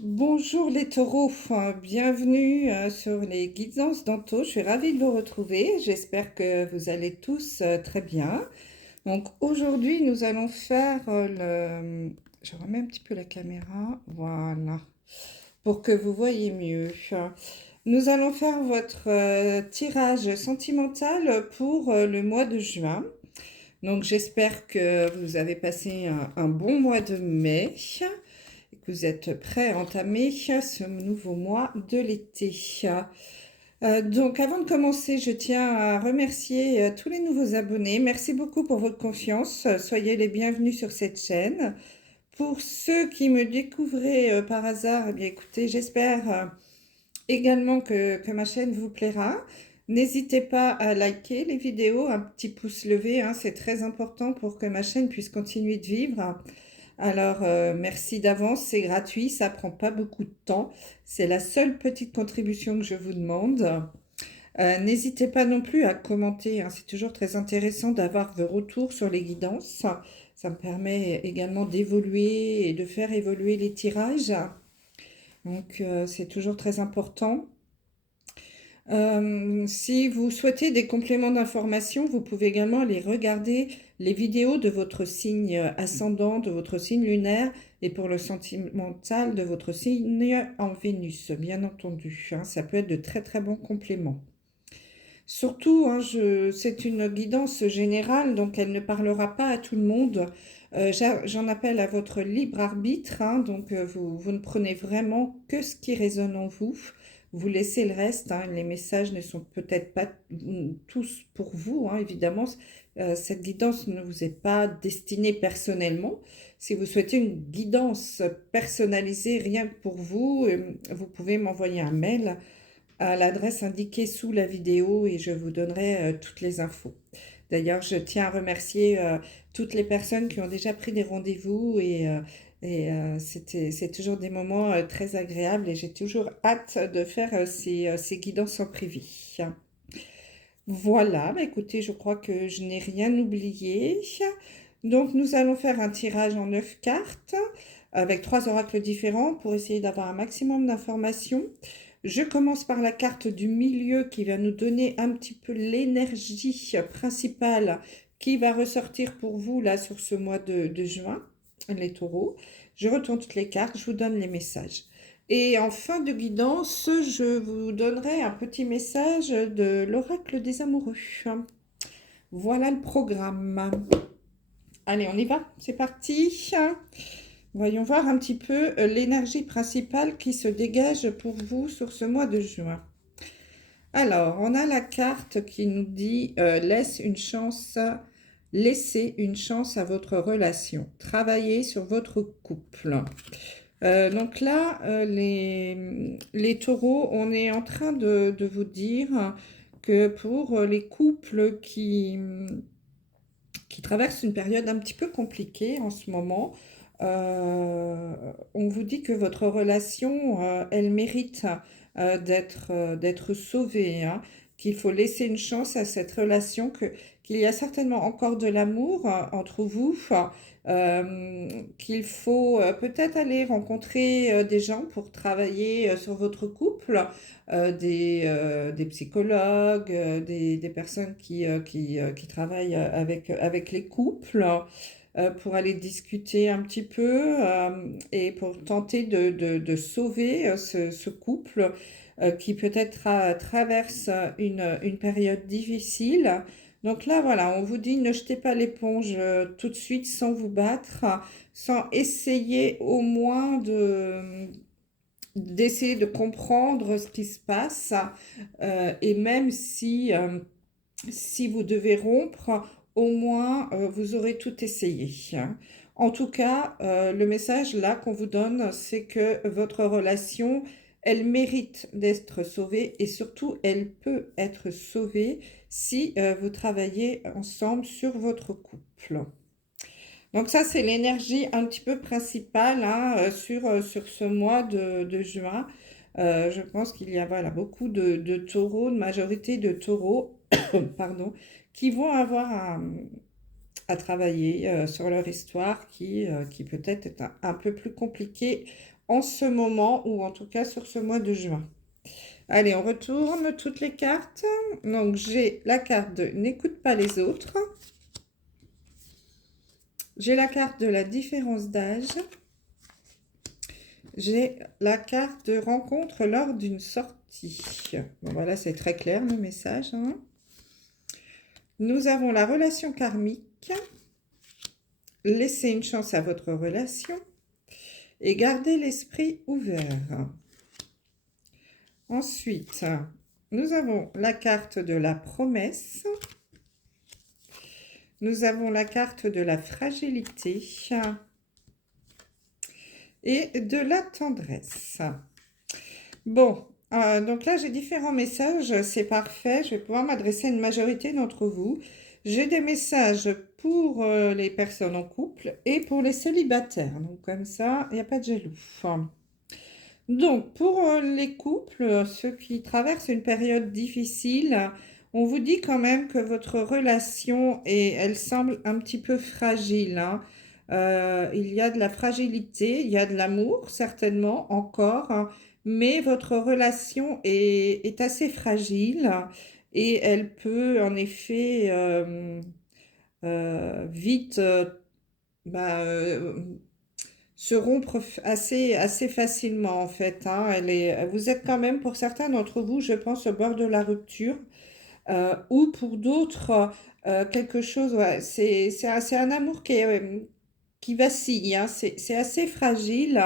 Bonjour les taureaux, bienvenue sur les guidances d'Anto. Je suis ravie de vous retrouver. J'espère que vous allez tous très bien. Donc aujourd'hui, nous allons faire le... Je remets un petit peu la caméra, voilà, pour que vous voyez mieux. Nous allons faire votre tirage sentimental pour le mois de juin. Donc j'espère que vous avez passé un bon mois de mai et que vous êtes prêts à entamer ce nouveau mois de l'été. Donc avant de commencer, je tiens à remercier tous les nouveaux abonnés. Merci beaucoup pour votre confiance. Soyez les bienvenus sur cette chaîne. Pour ceux qui me découvrez par hasard, eh bien écoutez, j'espère également que ma chaîne vous plaira. N'hésitez pas à liker les vidéos, un petit pouce levé, hein, c'est très important pour que ma chaîne puisse continuer de vivre. Alors, merci d'avance, c'est gratuit, ça prend pas beaucoup de temps. C'est la seule petite contribution que je vous demande. N'hésitez pas non plus à commenter, hein, c'est toujours très intéressant d'avoir vos retours sur les guidances. Ça me permet également d'évoluer et de faire évoluer les tirages. Donc, c'est toujours très important. Si vous souhaitez des compléments d'information, vous pouvez également aller regarder les vidéos de votre signe ascendant, de votre signe lunaire et pour le sentimental de votre signe en Vénus, bien entendu, hein. Ça peut être de très très bons compléments. Surtout, hein, c'est une guidance générale, donc elle ne parlera pas à tout le monde. J'en appelle à votre libre arbitre, hein, donc vous ne prenez vraiment que ce qui résonne en vous. Vous laissez le reste, hein, les messages ne sont peut-être pas tous pour vous, hein, évidemment. Cette guidance ne vous est pas destinée personnellement. Si vous souhaitez une guidance personnalisée rien que pour vous, vous pouvez m'envoyer un mail à l'adresse indiquée sous la vidéo et je vous donnerai toutes les infos. D'ailleurs, je tiens à remercier toutes les personnes qui ont déjà pris des rendez-vous c'est toujours des moments très agréables et j'ai toujours hâte de faire ces guidances en privé. Voilà, bah écoutez, je crois que je n'ai rien oublié. Donc, nous allons faire un tirage en 9 cartes avec 3 oracles différents pour essayer d'avoir un maximum d'informations. Je commence par la carte du milieu qui va nous donner un petit peu l'énergie principale qui va ressortir pour vous là sur ce mois de juin, les taureaux. Je retourne toutes les cartes, je vous donne les messages. Et en fin de guidance, je vous donnerai un petit message de l'oracle des amoureux. Voilà le programme. Allez, on y va, c'est parti. Voyons voir un petit peu l'énergie principale qui se dégage pour vous sur ce mois de juin. Alors, on a la carte qui nous dit laissez une chance à votre relation. Travaillez sur votre couple. Donc là, les taureaux, on est en train de vous dire que pour les couples qui traversent une période un petit peu compliquée en ce moment, on vous dit que votre relation, elle mérite d'être sauvée, hein, qu'il faut laisser une chance à cette relation, qu'il y a certainement encore de l'amour entre vous, qu'il faut peut-être aller rencontrer des gens pour travailler sur votre couple, des psychologues, des personnes qui travaillent avec les couples pour aller discuter un petit peu et pour tenter de sauver ce couple qui peut-être traverse une période difficile. Donc là, voilà, on vous dit ne jetez pas l'éponge tout de suite sans vous battre, sans essayer au moins d'essayer de comprendre ce qui se passe. Et même si vous devez rompre, au moins vous aurez tout essayé, hein. En tout cas, le message là qu'on vous donne, c'est que votre relation, elle mérite d'être sauvée et surtout, elle peut être sauvée si vous travaillez ensemble sur votre couple. Donc ça, c'est l'énergie un petit peu principale, hein, sur ce mois de juin. Je pense qu'il y a voilà, beaucoup de taureaux, une majorité de taureaux, pardon, qui vont avoir à travailler sur leur histoire qui peut-être est un peu plus compliquée en ce moment ou en tout cas sur ce mois de juin. Allez, on retourne toutes les cartes. Donc, j'ai la carte de n'écoute pas les autres. J'ai la carte de la différence d'âge. J'ai la carte de rencontre lors d'une sortie. Bon, voilà, c'est très clair le message, hein. Nous avons la relation karmique. Laissez une chance à votre relation. Et gardez l'esprit ouvert. Ensuite, nous avons la carte de la promesse. Nous avons la carte de la fragilité et de la tendresse. Bon, donc là, j'ai différents messages. C'est parfait. Je vais pouvoir m'adresser à une majorité d'entre vous. J'ai des messages pour les personnes en couple et pour les célibataires. Donc, comme ça, il n'y a pas de jaloux. Donc, pour les couples, ceux qui traversent une période difficile, on vous dit quand même que votre relation, elle semble un petit peu fragile, hein. Il y a de la fragilité, il y a de l'amour, certainement, encore, hein, mais votre relation est assez fragile et elle peut, en effet, vite bah, se rompre assez facilement en fait, hein. Vous êtes quand même pour certains d'entre vous, je pense, au bord de la rupture ou pour d'autres quelque chose. Ouais, c'est un amour qui vacille, hein. C'est assez fragile.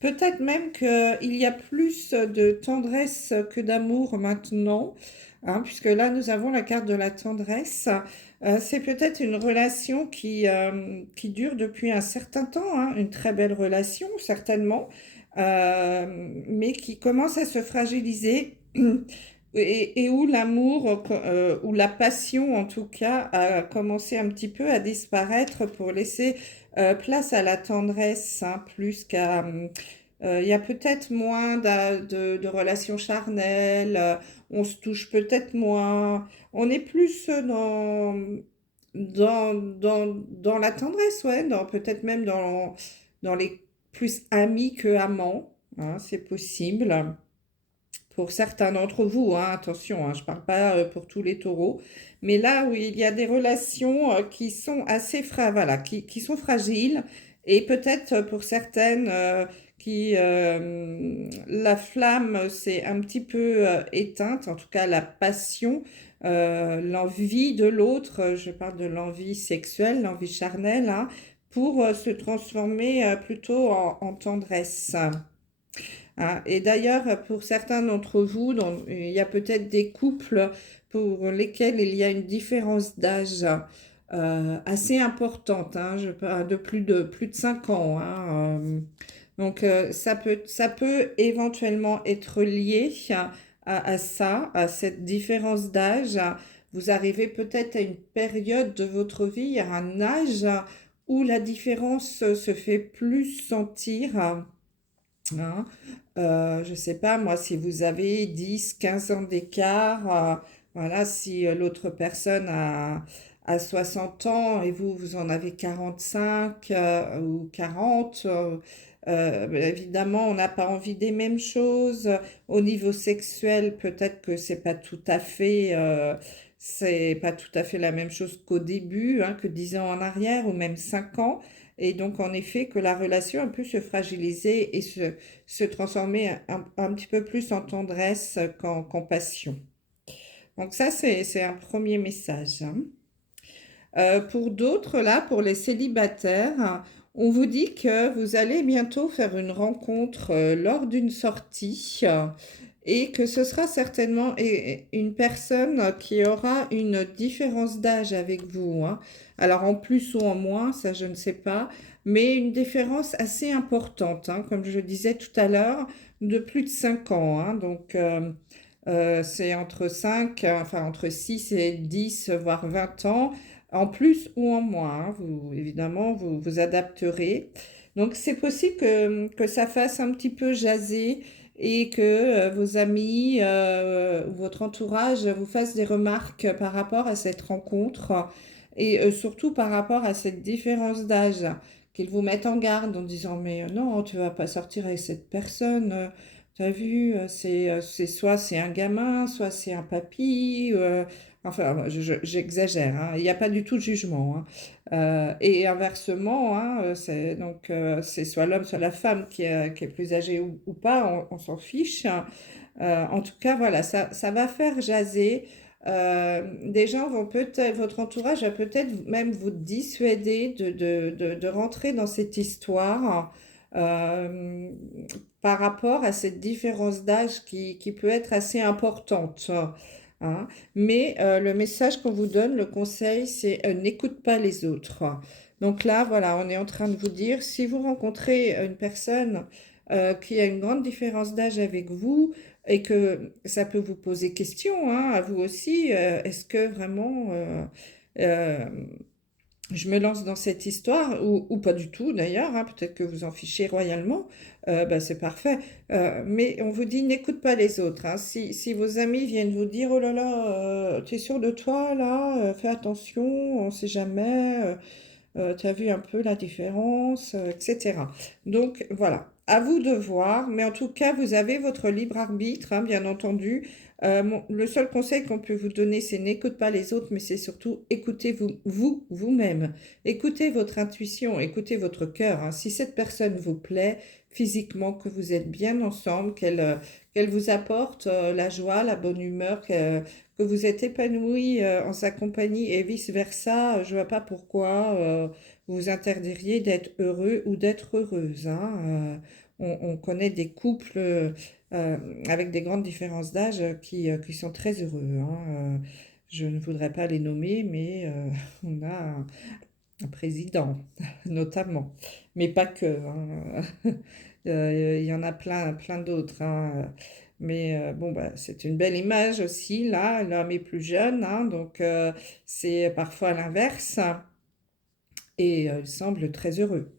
Peut-être même qu'il y a plus de tendresse que d'amour maintenant, hein, puisque là, nous avons la carte de la tendresse. C'est peut-être une relation qui dure depuis un certain temps, hein, une très belle relation, certainement, mais qui commence à se fragiliser et où l'amour, ou la passion, en tout cas, a commencé un petit peu à disparaître pour laisser place à la tendresse, hein, plus qu'à... il y a peut-être moins de relations charnelles, on se touche peut-être moins, on est plus dans la tendresse, ouais, peut-être même dans les plus amis que amants, hein, c'est possible. Pour certains d'entre vous, hein, attention, hein, je ne parle pas pour tous les taureaux, mais là où il y a des relations qui sont voilà, qui sont fragiles, et peut-être pour certaines la flamme s'est un petit peu éteinte, en tout cas la passion, l'envie de l'autre, je parle de l'envie sexuelle, l'envie charnelle, hein, pour se transformer plutôt en tendresse. Ah, et d'ailleurs, pour certains d'entre vous, il y a peut-être des couples pour lesquels il y a une différence d'âge assez importante, hein, je parle de plus de 5 ans, hein, donc, ça peut éventuellement être lié à ça, à cette différence d'âge. Vous arrivez peut-être à une période de votre vie, à un âge où la différence se fait plus sentir, hein. Je ne sais pas, moi, si vous avez 10, 15 ans d'écart, voilà, si l'autre personne a 60 ans et vous en avez 45 ou 40, évidemment, on n'a pas envie des mêmes choses. Au niveau sexuel, peut-être que c'est pas tout à fait la même chose qu'au début, hein, que 10 ans en arrière ou même 5 ans. Et donc, en effet, que la relation a pu se fragiliser et se transformer un petit peu plus en tendresse qu'en passion. Donc ça, c'est un premier message, hein. Pour d'autres, là, pour les célibataires, on vous dit que vous allez bientôt faire une rencontre lors d'une sortie et que ce sera certainement une personne qui aura une différence d'âge avec vous, hein. Alors en plus ou en moins, ça je ne sais pas, mais une différence assez importante, hein, comme je disais tout à l'heure, de plus de 5 ans, hein. Donc c'est entre 6 et 10, voire 20 ans, en plus ou en moins, hein. Évidemment, vous vous adapterez. Donc c'est possible que ça fasse un petit peu jaser et que vos amis ou votre entourage vous fassent des remarques par rapport à cette rencontre et surtout par rapport à cette différence d'âge qu'ils vous mettent en garde en disant, mais non, tu vas pas sortir avec cette personne. T'as vu, c'est soit c'est un gamin, soit c'est un papy. Enfin, j'exagère, hein, il n'y a pas du tout de jugement, hein. Et inversement, hein, c'est soit l'homme, soit la femme qui est plus âgée ou pas, on s'en fiche, hein. En tout cas, voilà, ça va faire jaser. Des gens vont peut-être, votre entourage va peut-être même vous dissuader de rentrer dans cette histoire euh, par rapport à cette différence d'âge qui peut être assez importante, hein. Mais le message qu'on vous donne, le conseil, c'est n'écoute pas les autres. Donc là, voilà, on est en train de vous dire, si vous rencontrez une personne qui a une grande différence d'âge avec vous, et que ça peut vous poser question, hein, à vous aussi, est-ce que vraiment euh, je me lance dans cette histoire ou pas du tout d'ailleurs, hein, peut-être que vous en fichez royalement, bah, c'est parfait. Mais on vous dit n'écoute pas les autres, hein. Si vos amis viennent vous dire oh là là, t'es sûr de toi là, fais attention, on sait jamais. Tu as vu un peu la différence, etc. Donc voilà, à vous de voir, mais en tout cas, vous avez votre libre arbitre, hein, bien entendu. Le seul conseil qu'on peut vous donner, c'est n'écoute pas les autres, mais c'est surtout écoutez vous-même. Écoutez votre intuition, écoutez votre cœur, hein. Si cette personne vous plaît physiquement, que vous êtes bien ensemble, qu'elle vous apporte la joie, la bonne humeur, que vous êtes épanoui en sa compagnie et vice-versa, je vois pas pourquoi vous vous interdiriez d'être heureux ou d'être heureuse, hein. On connaît des couples avec des grandes différences d'âge qui sont très heureux, hein. Je ne voudrais pas les nommer, mais on a un président, notamment, mais pas que, hein. Il y en a plein, plein d'autres, hein. Mais bon, bah, c'est une belle image aussi, là, l'homme est plus jeune, hein, donc c'est parfois l'inverse, et il semble très heureux.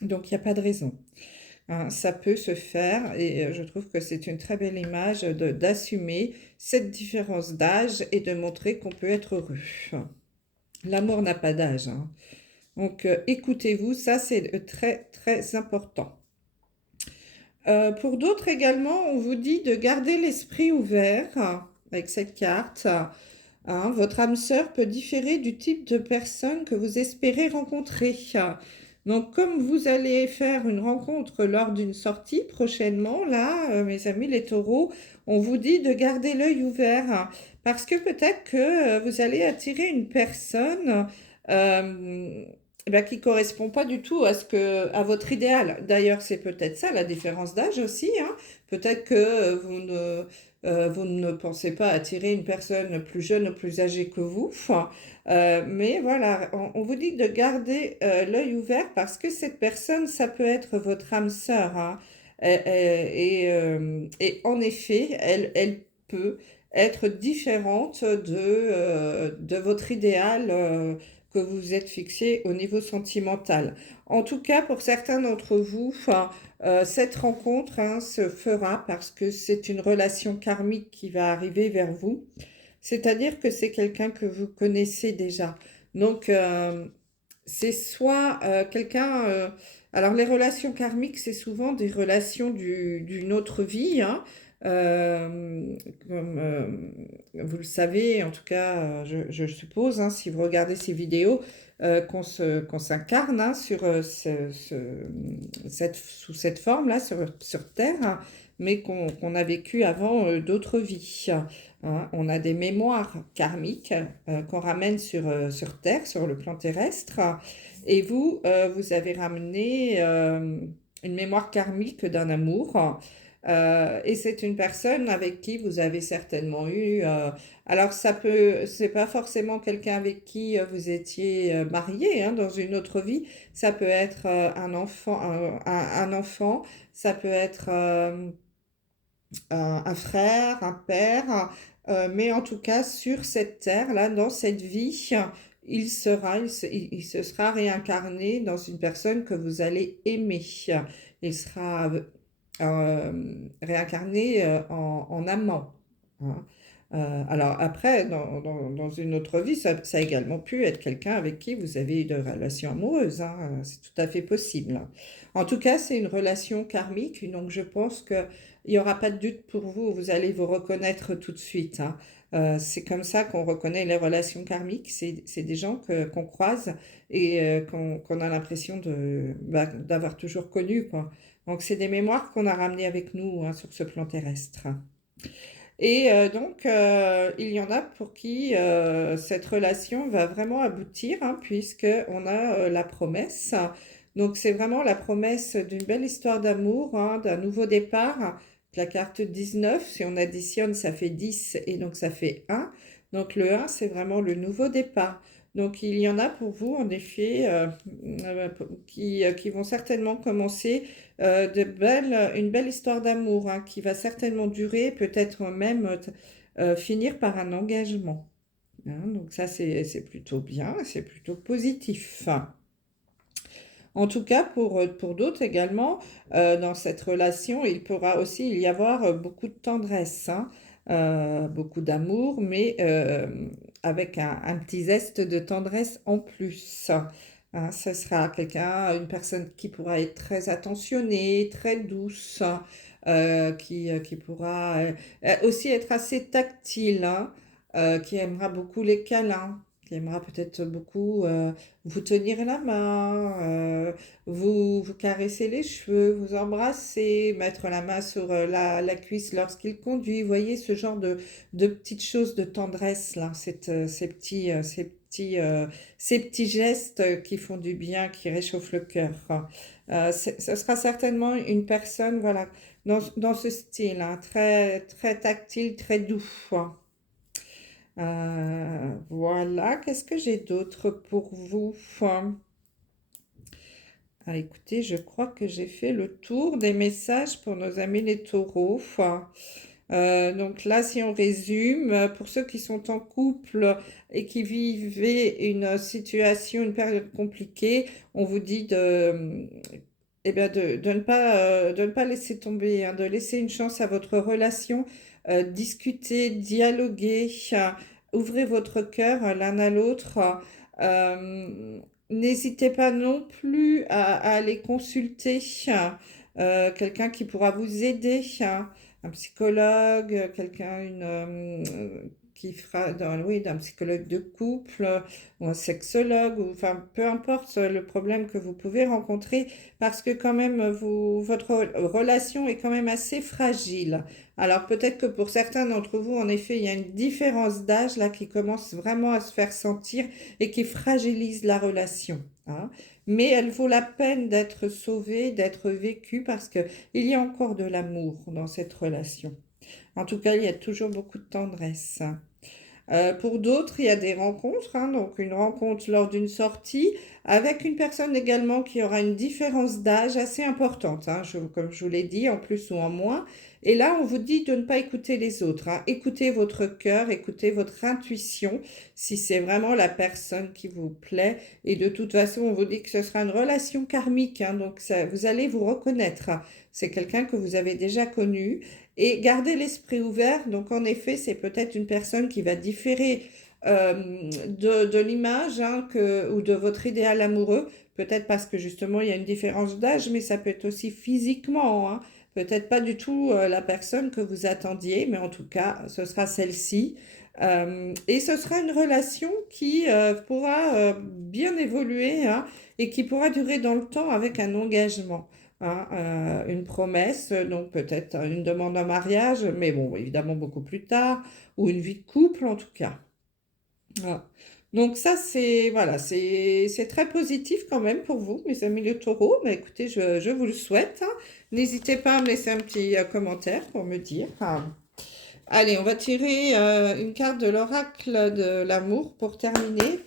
Donc il n'y a pas de raison, hein. Ça peut se faire, et je trouve que c'est une très belle image d'assumer cette différence d'âge et de montrer qu'on peut être heureux. L'amour n'a pas d'âge, hein. Donc écoutez-vous, ça c'est très très important. Pour d'autres également, on vous dit de garder l'esprit ouvert avec cette carte, hein. Votre âme sœur peut différer du type de personne que vous espérez rencontrer. Donc, comme vous allez faire une rencontre lors d'une sortie prochainement, là, mes amis les taureaux, on vous dit de garder l'œil ouvert parce que peut-être que vous allez attirer une personne euh, eh ben, qui correspond pas du tout à votre idéal. D'ailleurs, c'est peut-être ça la différence d'âge aussi, hein. Peut-être que vous ne pensez pas attirer une personne plus jeune ou plus âgée que vous. Mais voilà, on vous dit de garder l'œil ouvert parce que cette personne, ça peut être votre âme sœur, hein. Et en effet, elle peut être différente de votre idéal que vous vous êtes fixé au niveau sentimental. En tout cas, pour certains d'entre vous, cette rencontre, hein, se fera parce que c'est une relation karmique qui va arriver vers vous. C'est-à-dire que c'est quelqu'un que vous connaissez déjà. Donc, c'est soit quelqu'un... alors, les relations karmiques, c'est souvent des relations d'une autre vie, hein. Euh, comme vous le savez, en tout cas, je suppose, hein, si vous regardez ces vidéos, qu'on s'incarne, hein, sur, sous cette forme-là, sur Terre, hein, mais qu'on a vécu avant d'autres vies, hein. On a des mémoires karmiques qu'on ramène sur Terre, sur le plan terrestre. Et vous, vous avez ramené une mémoire karmique d'un amour. Et c'est une personne avec qui vous avez certainement eu. Alors, c'est pas forcément quelqu'un avec qui vous étiez marié, hein, dans une autre vie. Ça peut être un enfant, un enfant. Ça peut être un frère, un père, mais en tout cas sur cette terre-là, dans cette vie, il se sera réincarné dans une personne que vous allez aimer. Il sera réincarné en amant, hein. Alors après, dans une autre vie, ça a également pu être quelqu'un avec qui vous avez eu de relations amoureuses, hein, c'est tout à fait possible, hein. En tout cas, c'est une relation karmique, donc je pense qu'il n'y aura pas de doute pour vous, vous allez vous reconnaître tout de suite, hein. C'est comme ça qu'on reconnaît les relations karmiques, c'est des gens qu'on croise et qu'on a l'impression d'avoir toujours connu, quoi. Donc c'est des mémoires qu'on a ramenées avec nous, hein, sur ce plan terrestre. Et donc, il y en a pour qui cette relation va vraiment aboutir, hein, puisqu'on a la promesse. Donc, c'est vraiment la promesse d'une belle histoire d'amour, hein, d'un nouveau départ. La carte 19, si on additionne, ça fait 10 et donc ça fait 1. Donc, le 1, c'est vraiment le nouveau départ. Donc, il y en a pour vous, en effet, qui vont certainement commencer une belle histoire d'amour, hein, qui va certainement durer, peut-être même finir par un engagement, hein. Donc ça, c'est plutôt bien, c'est plutôt positif. En tout cas, pour d'autres également, dans cette relation, il pourra aussi y avoir beaucoup de tendresse, hein, beaucoup d'amour, mais avec un petit zeste de tendresse en plus, hein. Ce sera une personne qui pourra être très attentionnée, très douce, qui pourra aussi être assez tactile, hein, qui aimera beaucoup les câlins, qui aimera peut-être beaucoup vous tenir la main, vous caresser les cheveux, vous embrasser, mettre la main sur la cuisse lorsqu'il conduit. Vous voyez ce genre de petites choses de tendresse là, ces petits gestes qui font du bien, qui réchauffent le cœur. Ce sera certainement une personne, voilà, dans ce style, hein, très, très tactile, très doux. Voilà, qu'est-ce que j'ai d'autre pour vous? Ah, écoutez, je crois que j'ai fait le tour des messages pour nos amis les taureaux. Donc là, si on résume, pour ceux qui sont en couple et qui vivaient une situation, une période compliquée, on vous dit eh bien de ne pas laisser tomber, hein, de laisser une chance à votre relation, discuter, dialoguer, ouvrez votre cœur l'un à l'autre. euh, N'hésitez pas non plus à aller consulter quelqu'un qui pourra vous aider, hein, un psychologue, qui fera, oui, d'un psychologue de couple ou un sexologue, ou enfin peu importe le problème que vous pouvez rencontrer, parce que quand même votre relation est quand même assez fragile. Alors peut-être que pour certains d'entre vous, en effet, il y a une différence d'âge là qui commence vraiment à se faire sentir et qui fragilise la relation, hein. Mais elle vaut la peine d'être sauvée, d'être vécue parce que il y a encore de l'amour dans cette relation. En tout cas, il y a toujours beaucoup de tendresse. Pour d'autres, il y a des rencontres, hein, donc une rencontre lors d'une sortie avec une personne également qui aura une différence d'âge assez importante, hein, comme je vous l'ai dit, en plus ou en moins. Et là, on vous dit de ne pas écouter les autres, hein. Écoutez votre cœur, écoutez votre intuition, si c'est vraiment la personne qui vous plaît. Et de toute façon, on vous dit que ce sera une relation karmique, hein, donc vous allez vous reconnaître, hein. C'est quelqu'un que vous avez déjà connu. Et gardez l'esprit ouvert. Donc, en effet, c'est peut-être une personne qui va différer de l'image, hein, ou de votre idéal amoureux. Peut-être parce que justement, il y a une différence d'âge, mais ça peut être aussi physiquement, hein. Peut-être pas du tout la personne que vous attendiez, mais en tout cas, ce sera celle-ci. Et ce sera une relation qui pourra bien évoluer, hein, et qui pourra durer dans le temps avec un engagement, hein, une promesse, donc peut-être une demande en mariage, mais bon, évidemment beaucoup plus tard, ou une vie de couple en tout cas. Voilà. Donc ça, voilà, c'est très positif quand même pour vous, mes amis le taureau. Mais écoutez, je vous le souhaite, hein. N'hésitez pas à me laisser un petit commentaire pour me dire. Allez, on va tirer une carte de l'oracle de l'amour pour terminer,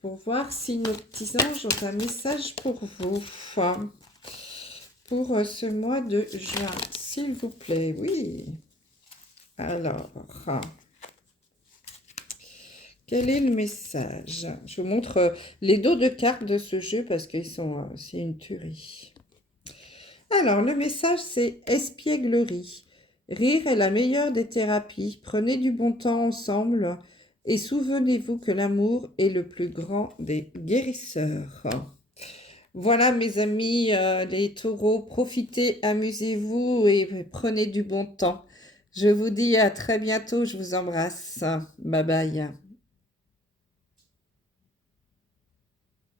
pour voir si nos petits anges ont un message pour vous. Pour ce mois de juin, s'il vous plaît, oui. Alors, quel est le message? Je vous montre les dos de cartes de ce jeu parce qu'ils sont, c'est une tuerie. Alors, le message, c'est espièglerie. Rire est la meilleure des thérapies. Prenez du bon temps ensemble et souvenez-vous que l'amour est le plus grand des guérisseurs. Voilà mes amis, les taureaux, profitez, amusez-vous et prenez du bon temps. Je vous dis à très bientôt, je vous embrasse. Bye bye.